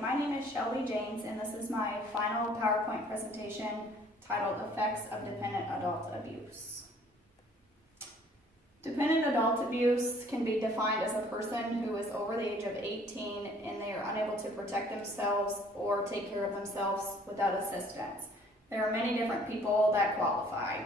my name is Shelby James, and this is my final PowerPoint presentation titled Effects of Dependent Adult Abuse. Dependent adult abuse can be defined as a person who is over the age of 18 and they are unable to protect themselves or take care of themselves without assistance. There are many different people that qualify.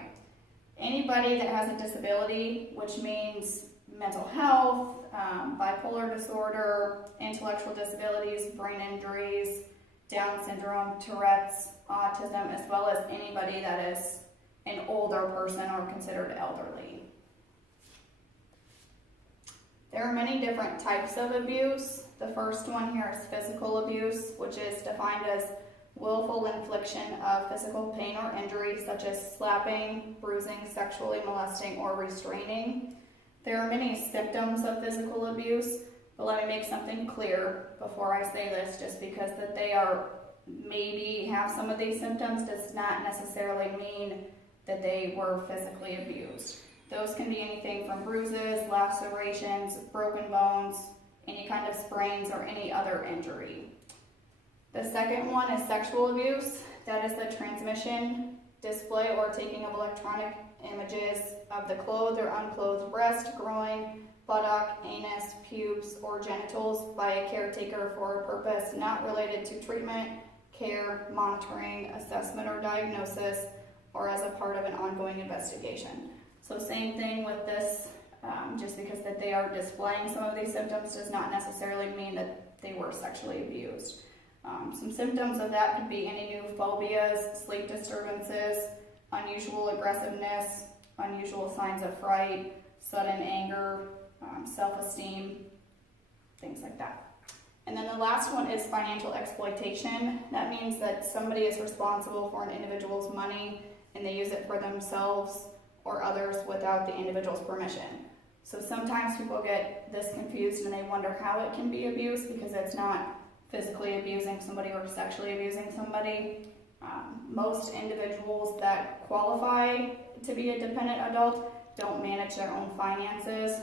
Anybody that has a disability, which means mental health, bipolar disorder, intellectual disabilities, brain injuries, Down syndrome, Tourette's, autism, as well as anybody that is an older person or considered elderly. There are many different types of abuse. The first one here is physical abuse, which is defined as willful infliction of physical pain or injury, such as slapping, bruising, sexually molesting, or restraining. There are many symptoms of physical abuse, but let me make something clear before I say this. Just because that they are maybe have some of these symptoms does not necessarily mean that they were physically abused. Those can be anything from bruises, lacerations, broken bones, any kind of sprains, or any other injury. The second one is sexual abuse. That is the transmission, display, or taking of electronic images of the clothed or unclothed breast, groin, buttock, anus, pubes, or genitals by a caretaker for a purpose not related to treatment, care, monitoring, assessment, or diagnosis, or as a part of an ongoing investigation. So same thing with this, just because that they are displaying some of these symptoms does not necessarily mean that they were sexually abused. Some symptoms of that could be any new phobias, sleep disturbances, unusual aggressiveness, unusual signs of fright, sudden anger, self-esteem, things like that. And then the last one is financial exploitation. That means that somebody is responsible for an individual's money and they use it for themselves or others without the individual's permission. So sometimes people get this confused and they wonder how it can be abuse because it's not physically abusing somebody or sexually abusing somebody. Most individuals that qualify to be a dependent adult don't manage their own finances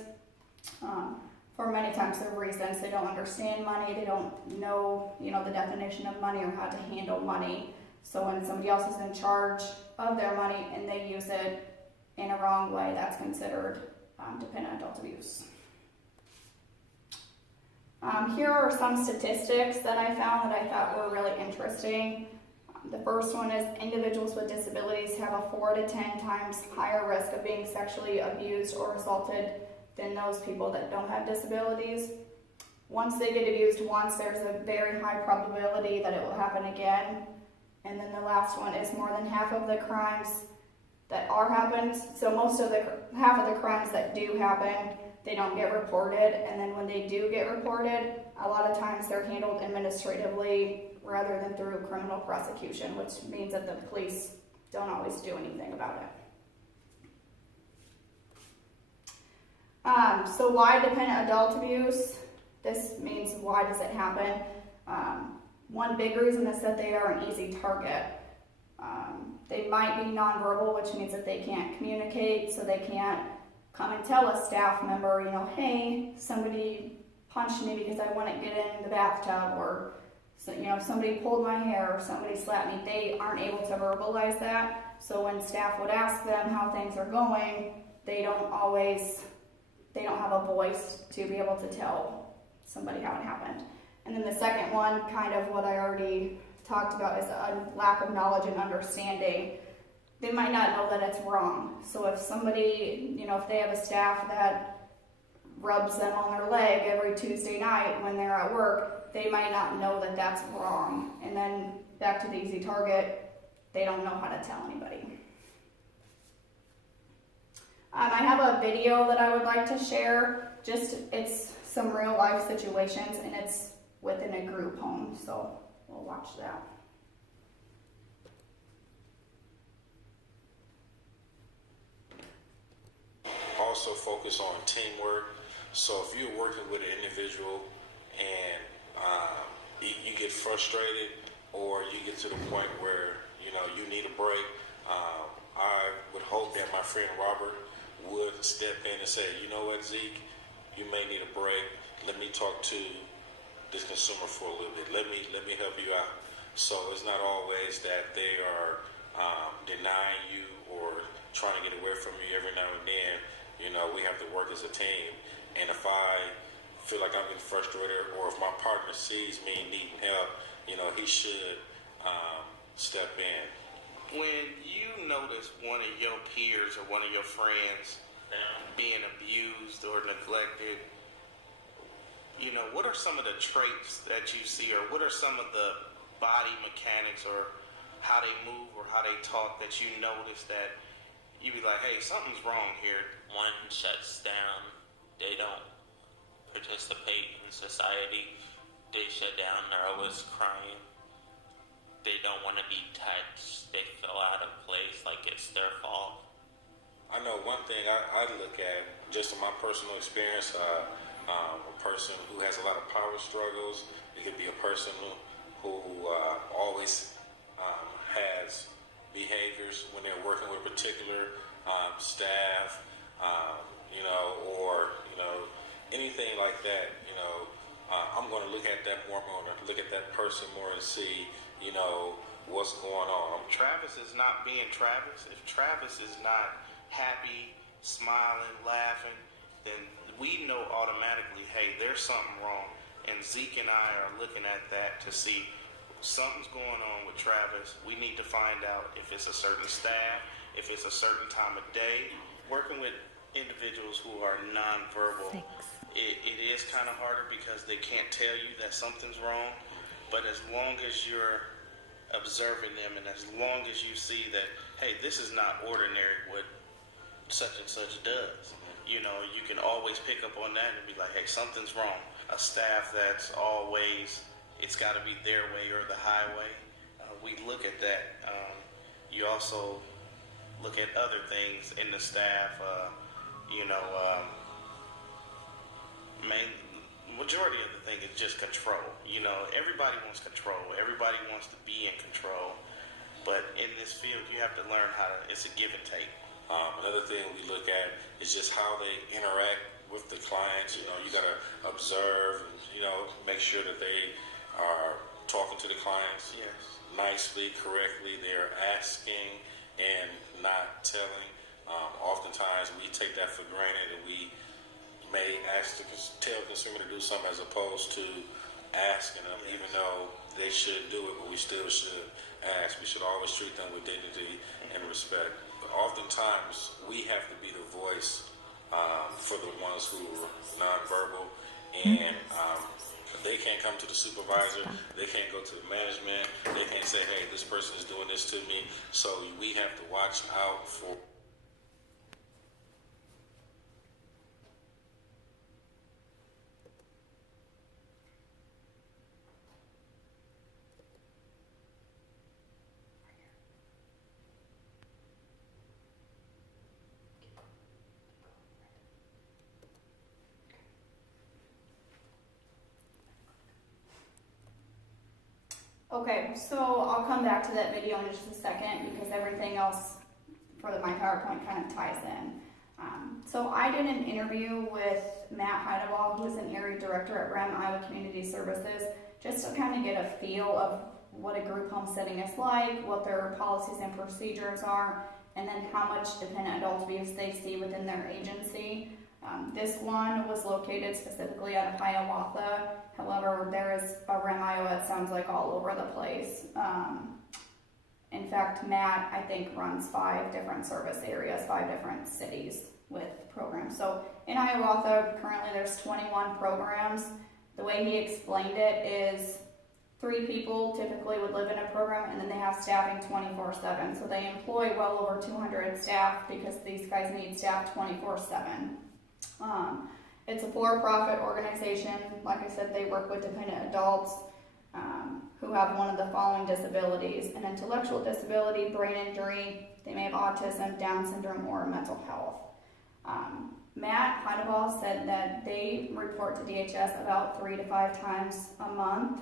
for many types of reasons. They don't understand money, they don't know, the definition of money or how to handle money. So when somebody else is in charge of their money and they use it in a wrong way, that's considered dependent adult abuse. Here are some statistics that I found that I thought were really interesting. The first one is individuals with disabilities have a 4 to 10 times higher risk of being sexually abused or assaulted than those people that don't have disabilities. Once they get abused once, there's a very high probability that it will happen again. And then the last one is more than half of the crimes that are happened. So half of the crimes that do happen, they don't get reported, and then when they do get reported, a lot of times they're handled administratively rather than through criminal prosecution, which means that the police don't always do anything about it. So why dependent adult abuse? This means why does it happen? One big reason is that they are an easy target. They might be nonverbal, which means that they can't communicate, so they can't come and tell a staff member, hey, somebody punched me because I wouldn't get in the bathtub, or somebody pulled my hair, or somebody slapped me. They aren't able to verbalize that. So when staff would ask them how things are going, they don't have a voice to be able to tell somebody how it happened. And then the second one, kind of what I already talked about, is a lack of knowledge and understanding. They might not know that it's wrong. So if somebody, if they have a staff that rubs them on their leg every Tuesday night when they're at work, they might not know that that's wrong. And then back to the easy target, they don't know how to tell anybody. I have a video that I would like to share. It's some real life situations, and it's within a group home. So we'll watch that. Also focus on teamwork. So if you're working with an individual and you get frustrated, or you get to the point where you need a break, I would hope that my friend Robert would step in and say, you know what, Zeke, you may need a break. Let me talk to this consumer for a little bit. Let me help you out. So it's not always that they are denying you or trying to get away from you every now and then. You know, we have to work as a team. And if I feel like I'm getting frustrated, or if my partner sees me needing help, you know, he should step in. When you notice one of your peers or one of your friends being abused or neglected, you know, what are some of the traits that you see, or what are some of the body mechanics or how they move or how they talk that you notice that you be like, hey, something's wrong here? One shuts down. They don't participate in society. They shut down. They're always crying. They don't want to be touched. They feel out of place, like it's their fault. I know one thing I look at, just in my personal experience, a person who has a lot of power struggles. It could be a person who always has behaviors when they're working with particular staff, you know, or, you know, anything like that. You know, I'm going to look at that more. I'm going to look at that person more and see, you know, what's going on. Travis is not being Travis. If Travis is not happy, smiling, laughing, then we know automatically, hey, there's something wrong. And Zeke and I are looking at that to see something's going on with Travis. We need to find out if it's a certain staff, if it's a certain time of day. Working with individuals who are nonverbal, it is kind of harder because they can't tell you that something's wrong. But as long as you're observing them, and as long as you see that, hey, this is not ordinary what such and such does, you know, you can always pick up on that and be like, hey, something's wrong. A staff that's always, it's got to be their way or the highway. We look at that. You also look at other things in the staff. You know, majority of the thing is just control. You know, everybody wants control. Everybody wants to be in control. But in this field, you have to learn how to, it's a give and take. Another thing we look at is just how they interact with the clients. You know, you got to observe, and, you know, make sure that they are talking to the clients nicely, correctly. They're asking and not telling. Oftentimes we take that for granted, and we may tell the consumer to do something as opposed to asking them, even though they should do it, but we still should ask. We should always treat them with dignity and respect. But oftentimes we have to be the voice for the ones who are nonverbal, and they can't come to the supervisor, they can't go to the management, they can't say, hey, this person is doing this to me. So we have to watch out for. Okay, so I'll come back to that video in just a second because everything else for my PowerPoint kind of ties in. So I did an interview with Matt Heideball, who is an area director at REM Iowa Community Services, just to kind of get a feel of what a group home setting is like, what their policies and procedures are, and then how much dependent adult abuse they see within their agency. This one was located specifically out of Hiawatha. However, there is a REM Iowa, it sounds like, all over the place. In fact, Matt, I think, runs 5 different service areas, 5 different cities with programs. So in Hiawatha, currently there's 21 programs. The way he explained it is 3 people typically would live in a program, and then they have staffing 24/7. So they employ well over 200 staff because these guys need staff 24/7. It's a for-profit organization. Like I said, they work with dependent adults who have one of the following disabilities: an intellectual disability, brain injury, they may have autism, Down syndrome, or mental health. Matt Heideball said that they report to DHS about 3 to 5 times a month.